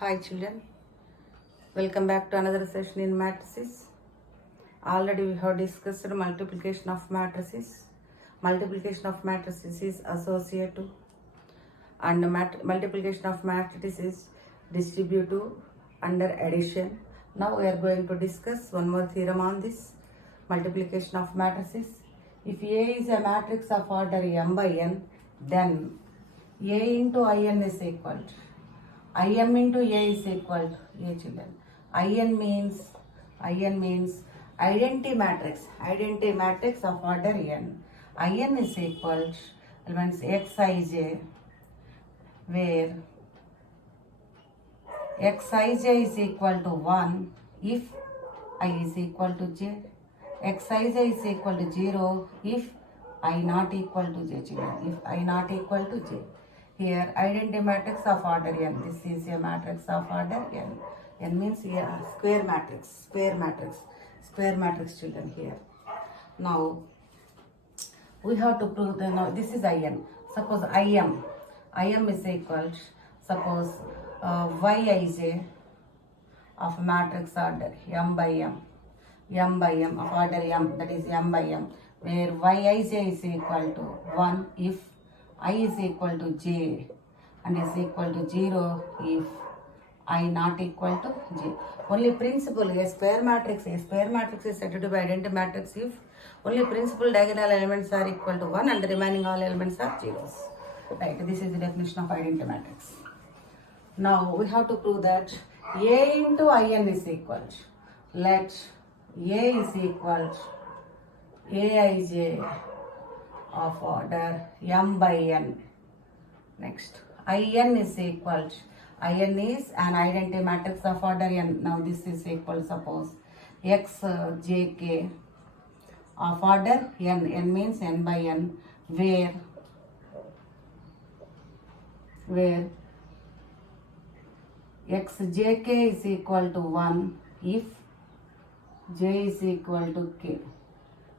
Hi children, welcome back to another session in matrices. Already we have discussed multiplication of matrices. Multiplication of matrices is associative and multiplication of matrices is distributive under addition. Now we are going to discuss one more theorem on this multiplication of matrices. If A is a matrix of order m by n, then A into In is equal to Im into A is equal to A children. In means identity matrix of order n. In is equal to elements xij, where xij is equal to 1 if I is equal to j. Xij is equal to 0 if I not equal to j children. If I not equal to j. Here identity matrix of order n. This is a matrix of order n. N means here square matrix children here. Now we have to prove that now this is In. Suppose Im is equal to, suppose Yij of matrix order m by m of order m, that is m by m, where Yij is equal to 1 if I is equal to j and is equal to 0 if I not equal to j. Only principal, a square matrix is said to be identity matrix if only principal diagonal elements are equal to 1 and the remaining all elements are zeros. Right, this is the definition of identity matrix. Now we have to prove that A into In is equal to, let A is equal to Aij of order m by n. Next, In is equal to, In is an identity matrix of order n. Now this is equal to, suppose xjk of order n means n by n, where xjk is equal to 1 if j is equal to k,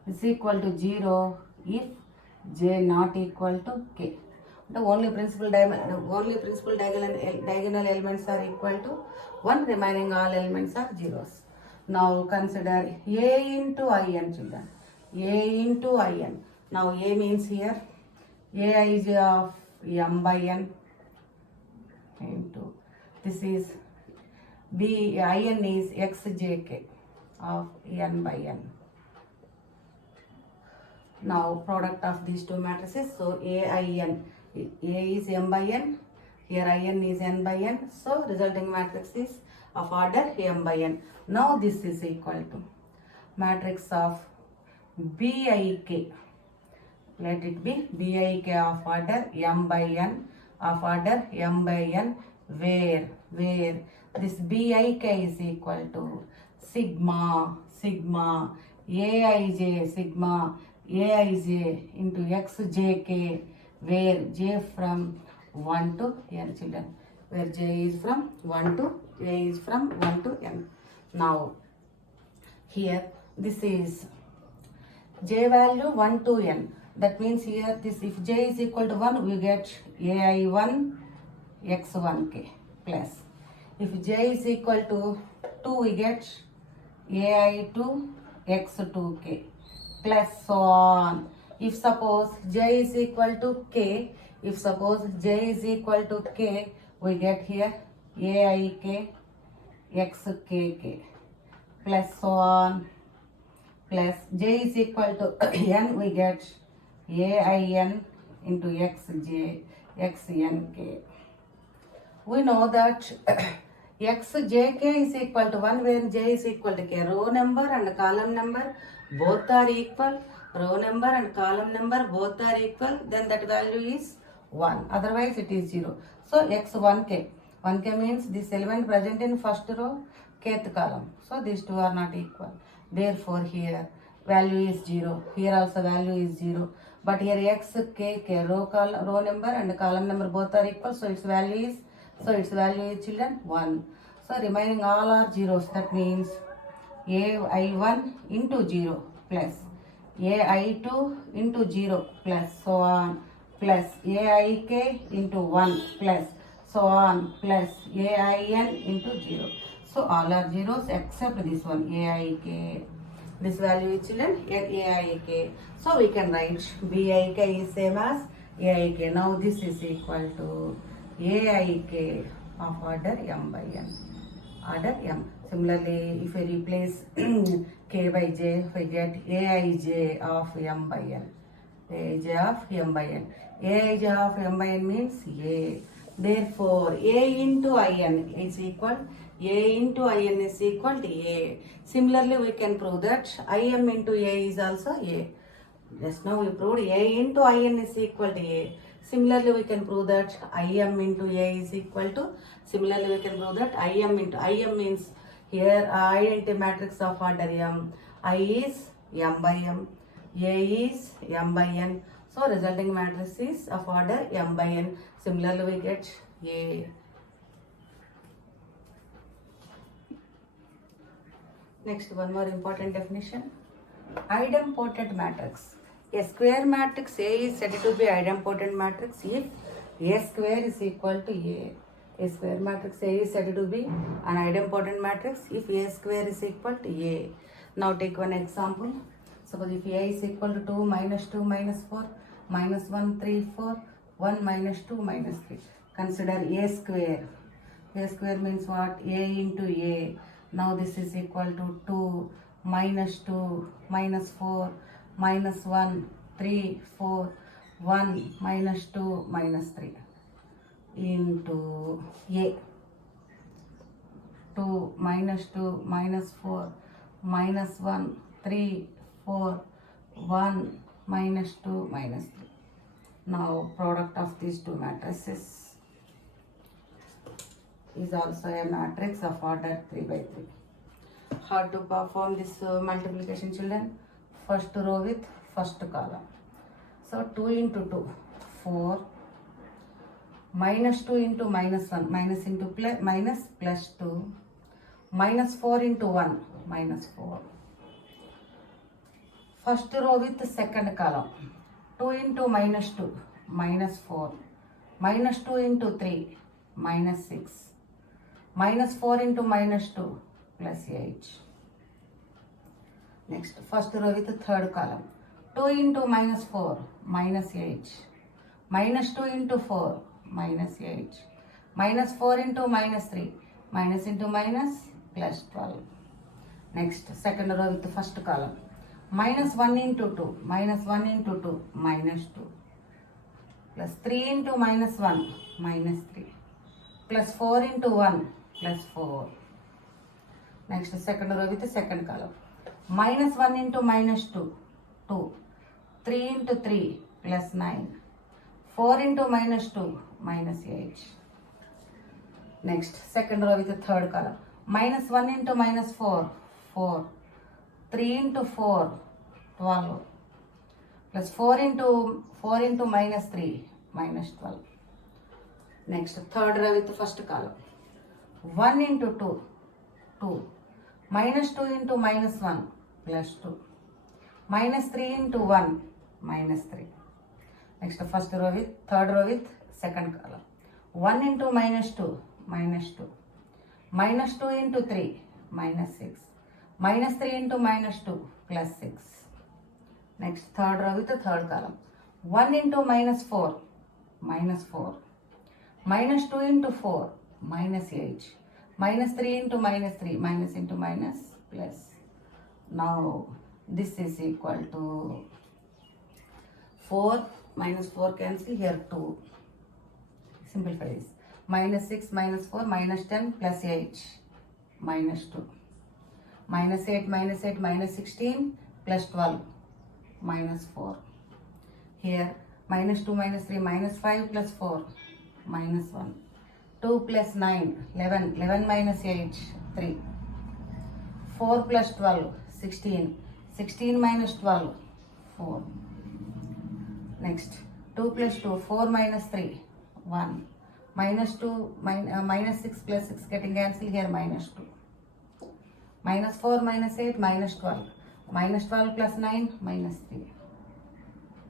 is equal to 0 if j not equal to k. The only principal diagonal elements are equal to 1, remaining all elements are zeros. Now consider A into In children. A into In. Now A means here Aij of m by n into, this is In is xjk of n by n. Now product of these two matrices, so A is m by n, here In is n by n, so resulting matrix is of order m by n. Now this is equal to matrix of Bik, let it be Bik of order m by n, where this Bik is equal to sigma Aij into xjk, where j from 1 to n children, where j is from 1 to n. Now here this is j value 1 to n. That means here this, if j is equal to 1 we get ai1 x1k, plus if j is equal to 2 we get ai2 x2k, plus so on. If suppose j is equal to k, we get here aik xkk, plus so on, plus j is equal to n, we get ain into xnk. We know that xjk is equal to 1 when j is equal to k. Row number and column number both are equal. Then that value is 1. Otherwise it is 0. So x1k. 1k means this element present in first row, kth column. So these two are not equal. Therefore here value is 0. Here also value is 0. But here xk, row number and column number both are equal. So its value is children 1. So remaining all are zeros. That means ai1 into 0 plus ai2 into 0 plus so on, plus aik into 1 plus so on, plus AIN into 0. So all are zeros except this one, AIK. This value is children, AIK. So we can write BIK is same as AIK. Now this is equal to AIK of order M by N. Order M. Similarly, if we replace K by J, we get Aij of M by N. Aij of M by N. Aij of M by N means A. Therefore, A into In is equal, A into In is equal to A. Similarly, we can prove that Im into A is also A. Just now we proved A into In is equal to A. Similarly, we can prove that Im into A is equal to, similarly we can prove that Im into, Im means here identity matrix of order M. I is M by M, A is M by N. So resulting matrix is of order M by N. Similarly, we get A. Next, one more important definition. Idempotent matrix. A square matrix A is said to be idempotent matrix if A square is equal to A. A square matrix A is said to be an idempotent matrix if A square is equal to A. Now take one example. Suppose if A is equal to 2 minus 2 minus 4 minus 1 3 4 1 minus 2 minus 3. Consider A square. A square means what? A into A. Now this is equal to 2 minus 2 minus 4 minus 1 3 4 1 minus 2 minus 3 into A. 2 minus 2 minus 4 minus 1 3 4 1 minus 2 minus 3. Now product of these two matrices is also a matrix of order 3 by 3. How to perform this multiplication, children? First row with first column. So 2 into 2, 4. Minus 2 into minus 1, minus into plus, minus plus 2. Minus 4 into 1, minus 4. First row with the second column. 2 into minus 2, minus 4. Minus 2 into 3, minus 6. Minus 4 into minus 2, plus 8. Next, first row with the third column. 2 into minus 4, minus 8. Minus 2 into 4, minus 8. Minus 4 into minus 3, minus into minus, plus 12. Next, second row with the first column. Minus 1 into 2, minus 1 into 2, minus 2. Plus 3 into minus 1, minus 3. Plus 4 into 1, plus 4. Next, second row with the second column. Minus 1 into minus 2, 2. 3 into 3, plus 9. 4 into minus 2, minus 8. Next, second row with the third column. Minus 1 into minus 4, 4. 3 into 4, 12. Plus 4 into minus 3, minus 12. Next, third row with the first column. 1 into 2, 2. Minus 2 into minus 1, plus 2. Minus 3 into 1, minus 3. Next, first row with, third row with second column. 1 into minus 2, minus 2. Minus 2 into 3, minus 6. Minus 3 into minus 2, plus 6. Next, third row with the third column. 1 into minus 4, minus 4. Minus 2 into 4, minus 8. Minus 3 into minus 3, minus into minus, plus. Now, this is equal to 4, minus 4 cancel, here 2. Simplify this. Minus 6, minus 4, minus 10, plus 8, minus 2. Minus 8, minus 16, plus 12, minus 4. Here, minus 2, minus 3, minus 5, plus 4, minus 1. 2 plus 9, 11, 11 minus 8, 3. 4 plus 12, 16. 16 minus 12, 4. Next, 2 plus 2, 4 minus 3, 1. Minus 2, minus 6 plus 6 getting cancelled, here minus 2. Minus 4, minus 8, minus 12. Minus 12 plus 9, minus 3.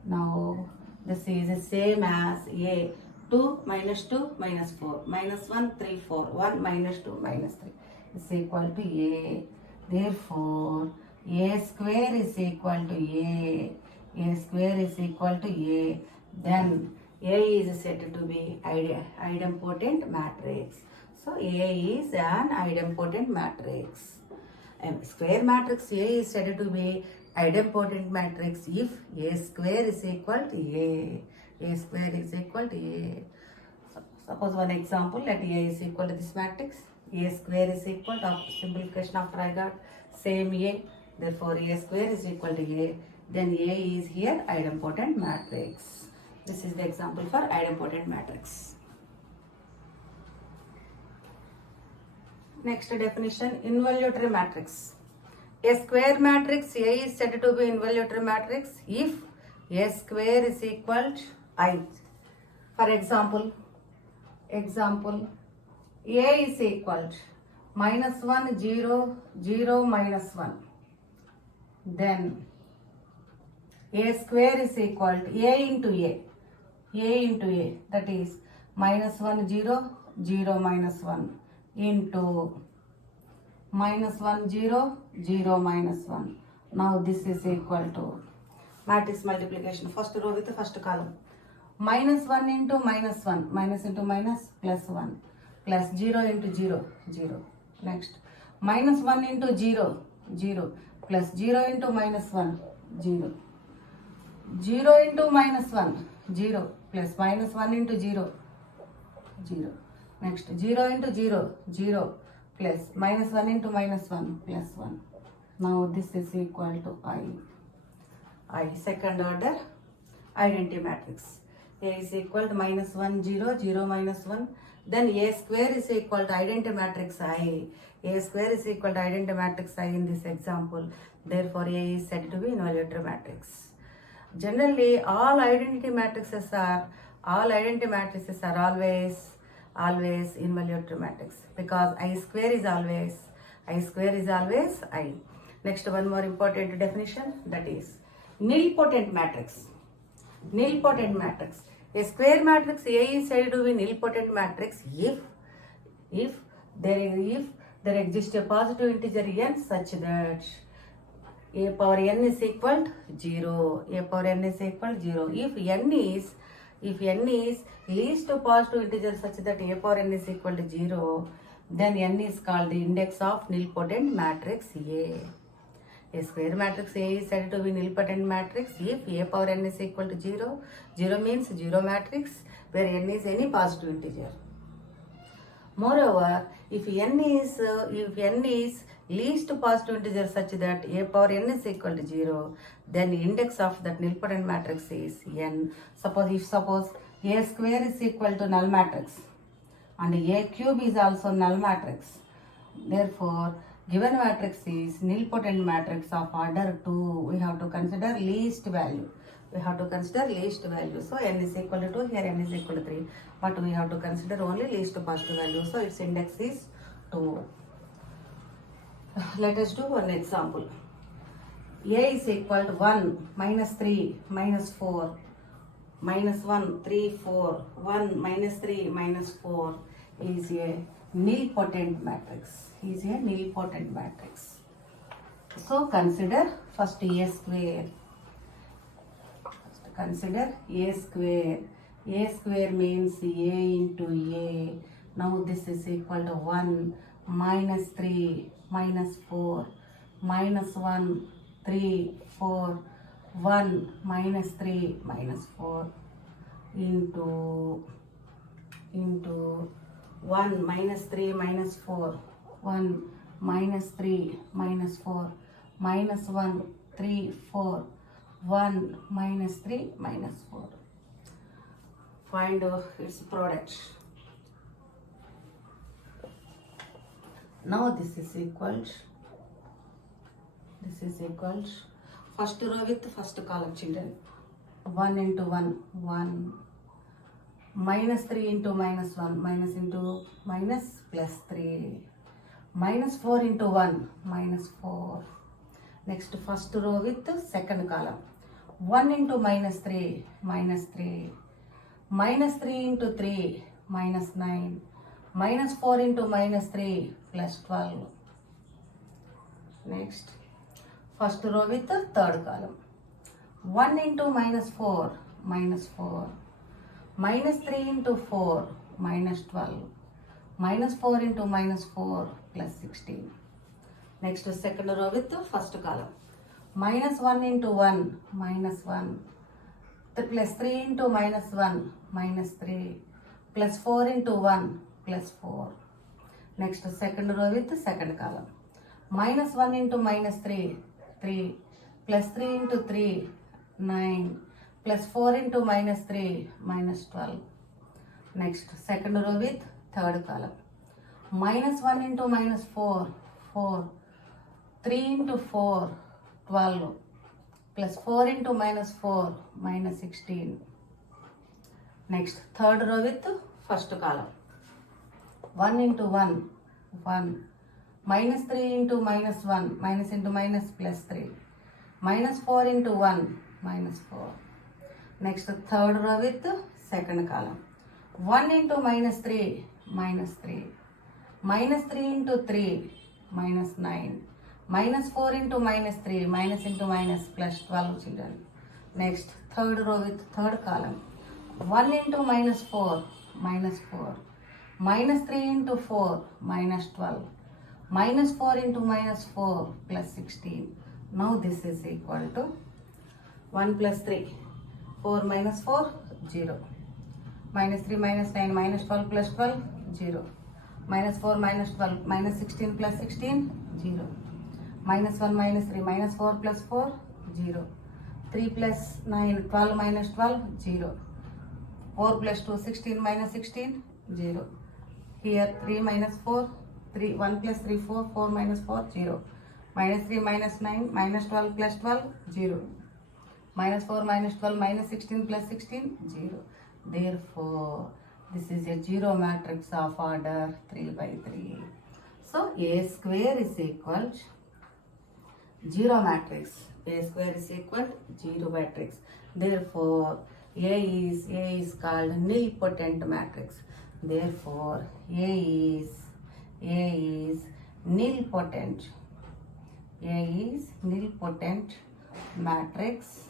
Now, this is the same as A. 2 minus 2 minus 4 minus 1 3 4 1 minus 2 minus 3 is equal to A. Therefore, A square is equal to A square is equal to A. Then A is said to be idempotent matrix. So A is an idempotent matrix. And square matrix A is said to be idempotent matrix if A square is equal to A. A square is equal to A. Suppose one example, let A is equal to this matrix. A square is equal to simplification after I got same A. Therefore, A square is equal to A. Then A is here idempotent matrix. This is the example for idempotent matrix. Next definition, involutory matrix. A square matrix A is said to be involutory matrix if A square is equal to I. For example, A is equal to minus 1, 0, 0, minus 1. Then A square is equal to A into A. A into A, that is minus 1, 0, 0, minus 1 into minus 1, 0, 0, minus 1. Now this is equal to matrix multiplication. First row with the first column. Minus 1 into minus 1. Minus into minus plus 1. Plus 0 into 0, 0. Next. Minus 1 into 0, 0. Plus 0 into minus 1, 0. 0 into minus 1, 0. Plus minus 1 into 0, 0. Next. 0 into 0, 0. Plus minus 1 into minus 1, plus 1. Now this is equal to I. Second order identity matrix. A is equal to minus 1, 0, 0, minus 1. Then A square is equal to identity matrix I. A square is equal to identity matrix I in this example. Therefore, A is said to be involutory matrix. Generally, all identity matrices are always involutory matrix because I square is always I. Next, one more important definition, that is nilpotent matrix. Nilpotent matrix. A square matrix A is said to be nilpotent matrix if there exists a positive integer n such that A power n is equal to 0. A power n is equal to 0. If n is least positive integer such that A power n is equal to 0, then n is called the index of nilpotent matrix A. A square matrix A is said to be nilpotent matrix if A power n is equal to 0. 0 means 0 matrix where n is any positive integer. Moreover, if n is least positive integer such that A power n is equal to 0, then the index of that nilpotent matrix is n. Suppose A square is equal to null matrix and A cube is also null matrix. Therefore, given matrix is nilpotent matrix of order 2, we have to consider least value. So n is equal to 2, here n is equal to 3. But we have to consider only least positive value. So its index is 2. Let us do one example. A is equal to 1, minus 3, minus 4, minus 1, 3, 4, 1, minus 3, minus 4 is a nilpotent matrix. So consider first A square. A square means A into A. Now this is equal to 1, minus 3, minus 4, minus 1, 3, 4, 1, minus 3, minus 4 into 1, minus 3, minus 4, 1, minus 3, minus 4, minus 1, 3, 4, 1, minus 3, minus 4. Find its product. Now this is equal first row with first column, children. 1 into 1, 1. Minus 3 into minus 1, minus into minus plus 3. Minus 4 into 1, minus 4. Next, first row with the second column. 1 into minus 3, minus 3. minus 3 into 3 minus 9, minus 4 into minus 3 plus 12. Next, first row with the third column. 1 into minus 4 minus 4, minus 3 into 4 minus 12, minus 4 into minus 4 plus 16. Next, second row with the first column. Minus 1 into 1 minus 1, plus 3 into minus 1 minus 3, plus 4 into 1 plus 4. Next, second row with the second column. Minus 1 into minus 3, 3, plus 3 into 3, 9, plus 4 into minus 3, minus 12. Next, second row with third column. Minus 1 into minus 4, 4, 3 into 4, 12, plus 4 into minus 4, minus 16. Next, third row with first column. 1 into 1, 1, minus 3 into minus 1, minus into minus plus 3, minus 4 into 1, minus 4. Next, third row with second column. 1 into minus 3, minus 3, minus 3 into 3, minus 9, minus 4 into minus 3, minus into minus plus 12 children. Next, third row with third column. 1 into minus 4, minus 4, minus 3 into 4, minus 12, minus 4 into minus 4 plus 16. Now this is equal to 1 plus 3, 4 minus 4, 0. Minus 3 minus 9 minus 12 plus 12, 0. Minus 4 minus 12 minus 16 plus 16, 0. Minus 1 minus 3 minus 4 plus 4, 0. 3 plus 9, 12 minus 12, 0. 4 plus 2, 16 minus 16, 0. Here 3 minus 4, 3, 1 plus 3, 4, 4 minus 4, 0. Minus 3 minus 9, minus 12 plus 12, 0. Minus 4 minus 12 minus 16 plus 16, 0. Therefore, this is a zero matrix of order 3 by 3. So, A square is equal to zero matrix. A square is equal to zero matrix. Therefore, A is called nilpotent matrix. Therefore, A is nilpotent. A is nilpotent matrix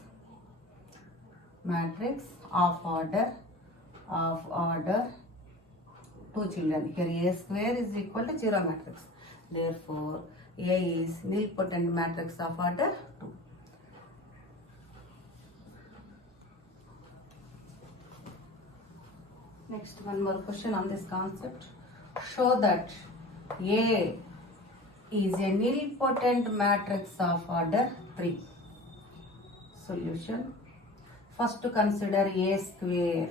of order 2 children. Here A square is equal to zero matrix. Therefore, A is nilpotent matrix of order 2. Next, one more question on this concept. Show that A is a nilpotent matrix of order 3. Solution. First, to consider A square.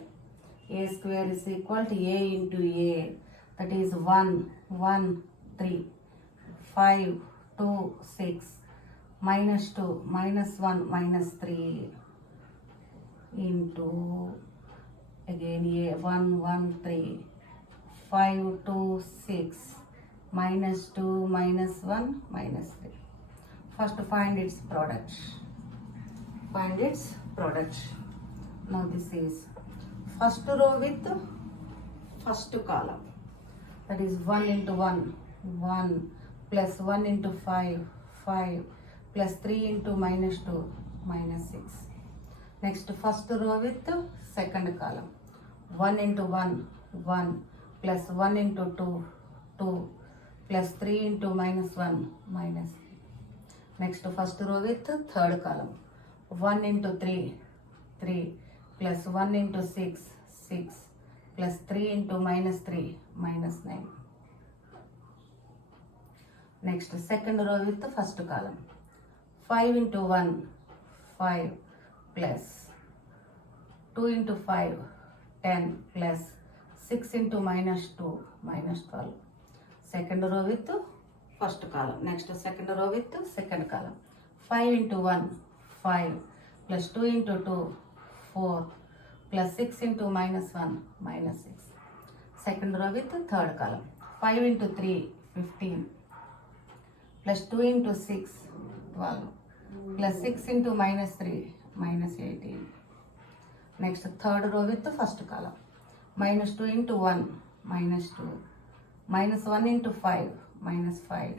A square is equal to A into A. That is 1, 1, 3, 5, 2, 6, minus 2, minus 1, minus 3 into again A 1, 1, 3, 5, 2, 6, minus 2, minus 1, minus 3. First find its product. Find its product. Now this is first row with first column. That is 1 into 1, 1, plus 1 into 5, 5, plus 3 into minus 2, minus 6. Next, first row with second column. 1 into 1, 1, plus 1 into 2, 2, plus 3 into minus 1, minus 3. Next, first row with third column. 1 into 3, 3, plus 1 into 6, 6, plus 3 into minus 3, minus 9. Next, second row with the first column. 5 into 1, 5, plus 2 into 5, 10, plus 6 into minus 2, minus 12. Second row with the first column. Next, second row with the second column. 5 into 1, 5, plus 2 into 2, 4, plus 6 into minus 1, minus 6. Second row with the third column. 5 into 3, 15, plus 2 into 6, 12, plus 6 into minus 3, minus 18. Next third row with the first column. Minus 2 into 1, minus 2. Minus 1 into 5, minus 5.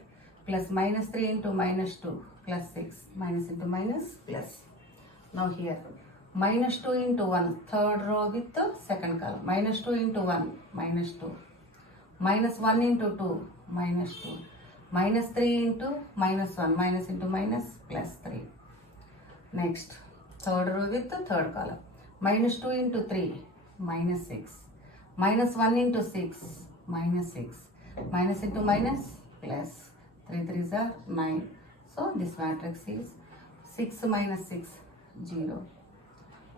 Plus minus 3 into minus 2, plus 6. Minus into minus, plus. Now here, minus 2 into 1, third row with the second column. Minus 2 into 1, minus 2. Minus 1 into 2, minus 2. Minus 3 into minus 1, minus into minus, plus 3. Next, third row with the third column. Minus 2 into 3, minus 6. Minus 1 into 6, minus 6. Minus into minus, plus. 3 3s are 9. So this matrix is 6 minus 6, 0.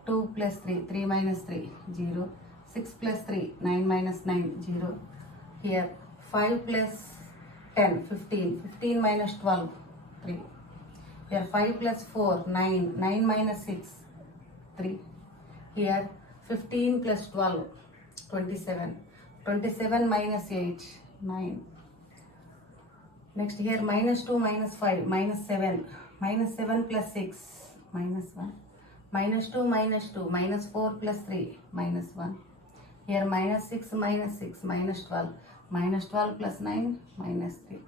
2 plus 3, 3 minus 3, 0. 6 plus 3, 9 minus 9, 0. Here 5 plus 10, 15. 15 minus 12, 3. Here 5 plus 4, 9. 9 minus 6, 3. Here 15 plus 12, 27. 27 minus 8, 9. Next here minus 2 minus 5, minus 7. Minus 7 plus 6, minus 1. Minus 2 minus 2, minus 4 plus 3, minus 1. Here minus 6 minus 6, minus 12. Minus 12 plus 9, minus 3.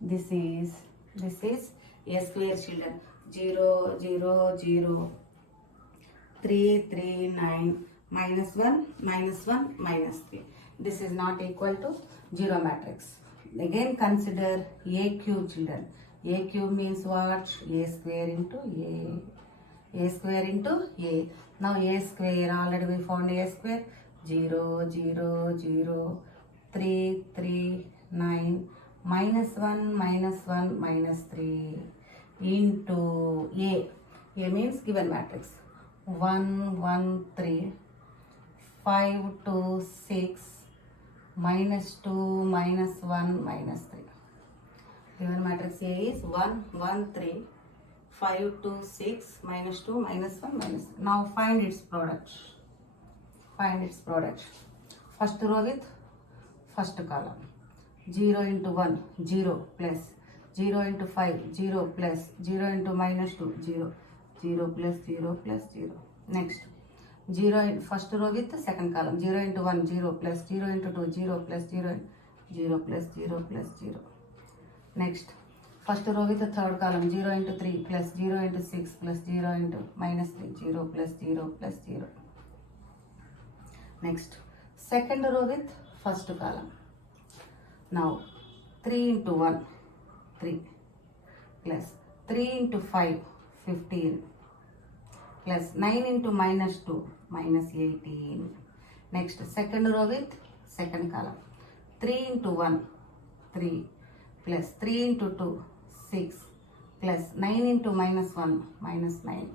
This is a square, children. 0 0 0 3 3 9 minus 1 minus 1 minus 3. This is not equal to 0 matrix. Again consider AQ, children. AQ means what? A square into A. A square into A. Now A square, already we found A square. 0 0 0 3 3 9 minus 1 minus 1 minus 3 into A. A means given matrix. 1 1 3 5 2 6 minus 2 minus 1 minus 3. Given matrix A is 1 1 3 5 2 6 minus 2 minus 1 minus 3. Now find its product. Find its product. First row with first column. 0 into 1, 0 plus 0 into 5, 0 plus 0 into minus 2, 0. 0 plus 0 plus 0. Next, 0 in first row with the second column. 0 into 1, 0 plus 0 into 2, 0 plus 0, 0 plus 0 plus 0. Next, first row with the third column. 0 into 3 plus 0 into 6 plus 0 into minus 3, 0 plus 0 plus 0. Next, second row with first column. Now, 3 into 1, 3 plus 3 into 5, 15 plus 9 into minus 2, minus 18. Next, second row with second column. 3 into 1, 3 plus 3 into 2, 6 plus 9 into minus 1, minus 9.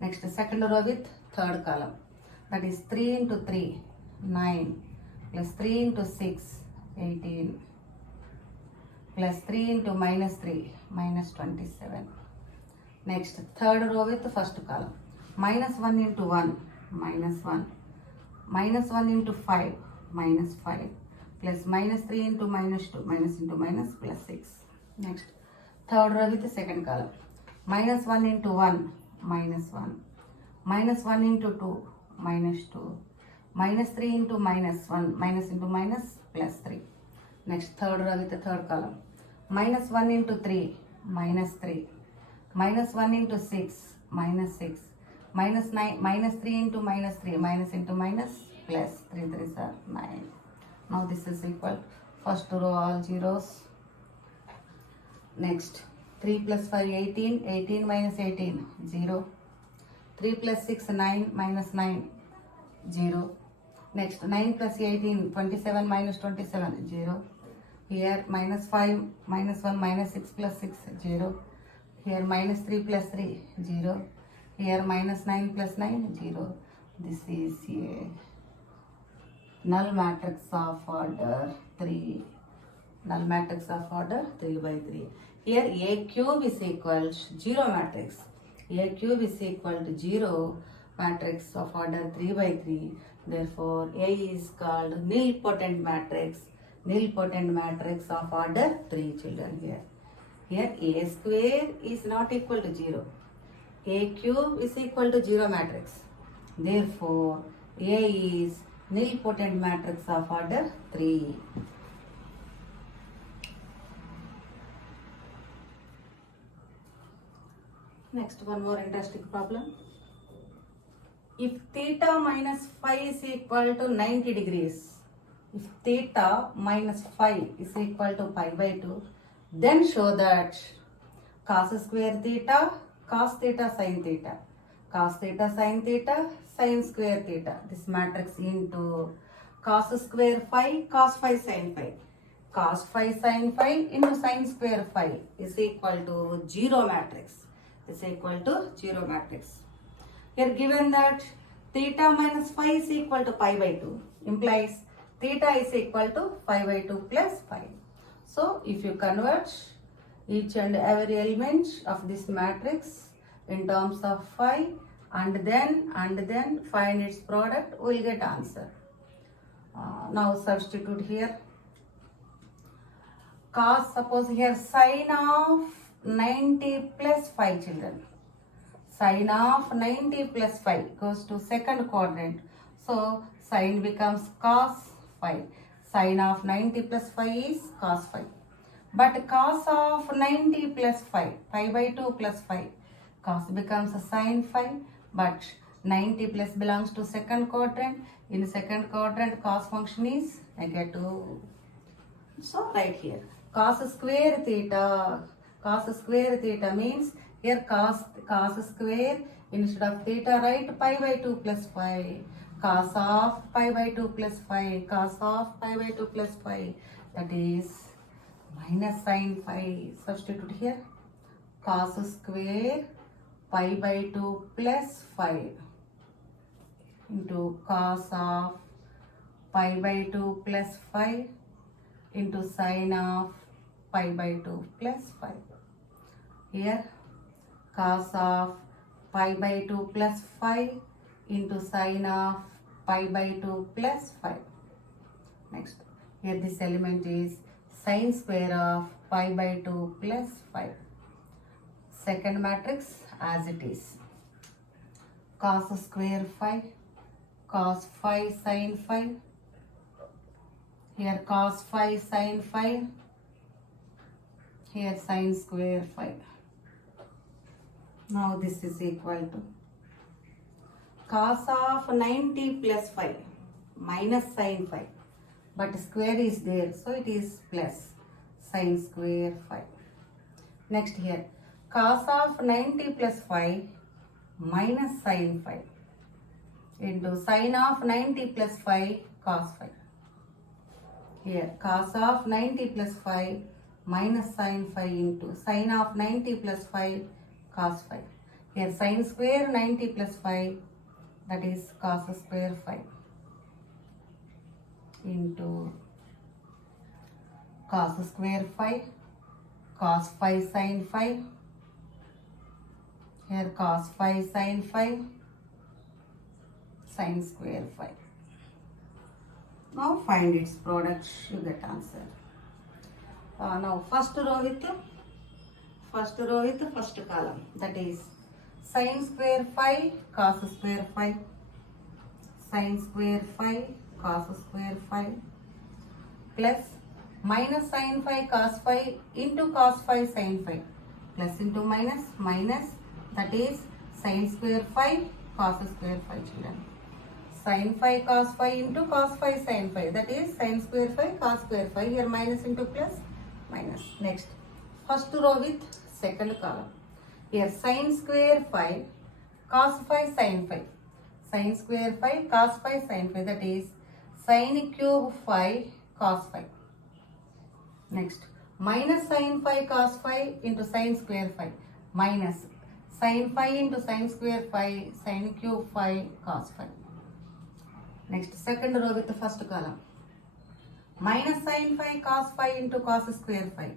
Next, second row with third column. That is 3 into 3, 9 plus 3 into 6, 18 plus 3 into minus 3, minus 27. Next, third row with the first column. Minus 1 into 1, minus 1. Minus 1 into 5, minus 5. Plus minus 3 into minus 2, minus into minus, plus 6. Next, third row with the second column. Minus 1 into 1, minus 1. Minus 1 into 2, minus 2. Minus 3 into minus 1, minus into minus, plus 3. Next, third row with the third column. Minus 1 into 3, minus 3. Minus 1 into 6, minus 6. Minus 9, minus 3 into minus 3, minus into minus, plus 3 3s are 9. Now this is equal. First row all zeros. Next, 3 plus 5, 18. 18 minus 18, 0. 3 plus 6, 9 minus 9, 0. Next, 9 plus 18, 27 minus 27, 0. Here minus 5, minus 1, minus 6 plus 6, 0. Here minus 3 plus 3, 0. Here minus 9 plus 9, 0. This is a null matrix of order 3. Null matrix of order 3 by 3. Here A cube is equal to 0 matrix. A cube is equal to 0 matrix of order 3 by 3. Therefore, A is called nilpotent matrix. Nilpotent matrix of order 3, children here. Here A square is not equal to 0. A cube is equal to 0 matrix. Therefore, A is nilpotent matrix of order 3. Next, one more interesting problem. If theta minus phi is equal to 90 degrees, if theta minus phi is equal to pi by 2, then show that cos square theta, cos theta sin theta, cos theta sin theta, sin square theta, this matrix into cos square phi, cos phi sin phi, cos phi sin phi into sin square phi is equal to 0 matrix, is equal to 0 matrix. Here given that theta minus phi is equal to pi by 2 implies theta is equal to pi by 2 plus phi. So if you convert each and every element of this matrix in terms of phi and then find its product, we will get answer. Now substitute here. Cos, suppose here sin of 90 plus phi, children. Sin of 90 plus phi goes to second quadrant. So sin becomes cos phi. Sin of 90 plus phi is cos phi. But cos of 90 plus phi, pi by 2 plus phi, cos becomes a sin phi. But 90 plus belongs to second quadrant. In second quadrant, cos function is negative. So right here, cos square theta means here cos square, instead of theta write pi by 2 plus phi, cos of pi by 2 plus phi, cos of pi by 2 plus phi, that is minus sin phi. Substitute here, cos square pi by 2 plus phi into cos of pi by 2 plus phi into sin of pi by 2 plus phi. Here cos of pi by 2 plus phi into sin of pi by 2 plus phi. Next, here this element is sin square of pi by 2 plus phi. Second matrix as it is. Cos square phi, cos phi sin phi. Here cos phi sin phi. Here sin square phi. Now this is equal to cos of 90 plus phi minus sin phi, but square is there, so it is plus sin square phi. Next here, cos of 90 plus phi minus sin phi into sin of 90 plus phi cos phi. Here cos of 90 plus phi minus sin phi into sin of 90 plus phi cos phi. Here sin square 90 plus phi, that is cos square phi into cos square phi, cos phi sin phi. Here cos phi sin phi, sin square phi. Now find its product, you get answer. Now first row with first column, that is sin square phi cos square phi, sin square phi cos square phi, plus minus sin phi cos phi into cos phi sin phi, plus into minus, that is sin square phi cos square phi, children. Sin phi cos phi into cos phi sin phi, that is sin square phi cos square phi. Here minus into plus, minus. Next, first row with second column. Here sin square phi cos phi sin phi, sin square phi cos phi sin phi, that is sin cube phi cos phi. Next, minus sin phi cos phi into sin square phi, minus sin phi into sin square phi sin cube phi cos phi. Next, second row with the first column. Minus sin phi cos phi into cos square phi.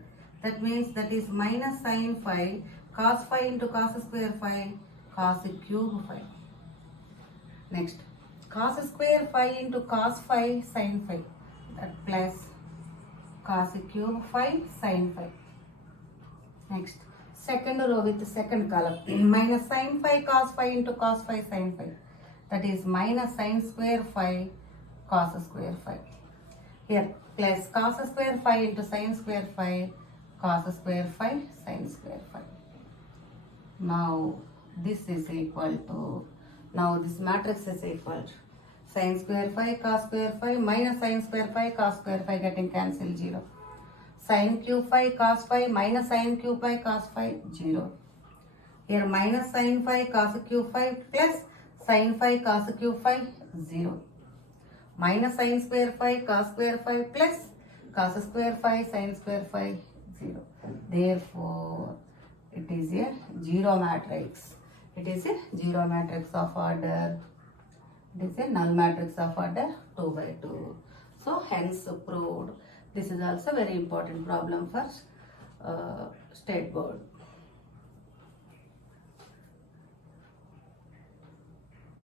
That means that is minus sin phi cos phi into cos square phi cos cube phi. Next, cos square phi into cos phi sin phi, that plus cos cube phi sin phi. Next, second row with the second column. Minus sin phi cos phi into cos phi sin phi. that is minus sine square phi cos square phi. Here plus cos square phi into sine square phi cos square phi sine square phi. Now this is equal to, now this matrix is equal to sine square phi cos square phi minus sine square phi cos square phi getting cancelled 0. Sine cube phi cos phi minus sine cube phi cos phi 0. Here minus sine phi cos cube phi plus sine phi cos cube phi 0. Minus sine square phi cos square phi plus cos square phi sine square phi 0. Therefore, it is a zero matrix. It is a zero matrix of order. It is a null matrix of order 2 by 2. So, hence proved. This is also very important problem for state board.